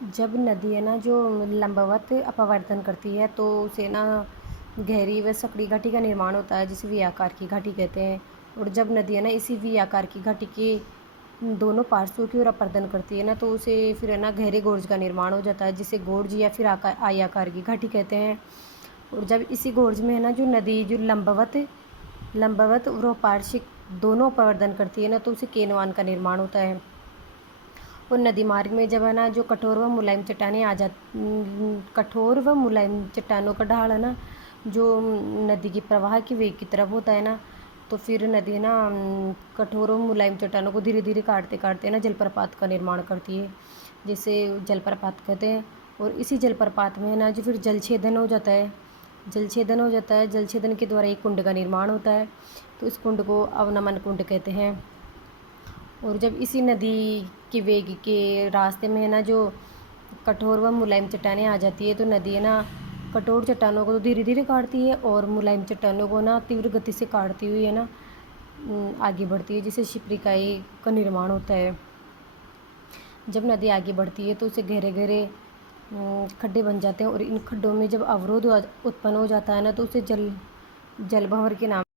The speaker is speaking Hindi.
जब नदी है ना जो लंबवत अपवर्तन करती है तो उसे ना गहरी व सकड़ी घाटी का निर्माण होता है, जिसे वी आकार की घाटी कहते हैं। और जब नदी है ना इसी वी आकार की घाटी के दोनों पार्श्वों की ओर अपवर्तन करती है ना, तो उसे फिर है ना गहरे गोर्ज का निर्माण हो जाता है, जिसे गोर्ज या फिर आई आकार की घाटी कहते हैं। और जब इसी गोर्ज में है ना जो नदी जो लंबवत और पार्श्विक दोनों अपवर्तन करती है ना, तो उसे केनवान का निर्माण होता है। और नदी मार्ग में जब है ना जो कठोर व मुलायम चट्टानों का ढाल है ना जो नदी की प्रवाह की वेग की तरफ होता है ना, तो फिर नदी है ना कठोर व मुलायम चट्टानों को धीरे धीरे काटते काटते ना जलप्रपात का निर्माण करती है, जिसे जलप्रपात कहते हैं। और इसी जलप्रपात में है ना जो फिर जलछेदन हो जाता है। जलछेदन के द्वारा एक कुंड का निर्माण होता है, तो इस कुंड को अवनमन कुंड कहते हैं। और जब इसी नदी के वेग के रास्ते में है ना जो कठोर व मुलायम चट्टानें आ जाती है, तो नदी है ना कठोर चट्टानों को तो धीरे धीरे काटती है और मुलायम चट्टानों को ना तीव्र गति से काटती हुई है ना आगे बढ़ती है, जिससे शिप्रिकाई का निर्माण होता है। जब नदी आगे बढ़ती है तो उसे गहरे गहरे खड्डे बन जाते हैं, और इन खड्डों में जब अवरोध उत्पन्न हो जाता है ना, तो उसे जलभंवर के नाम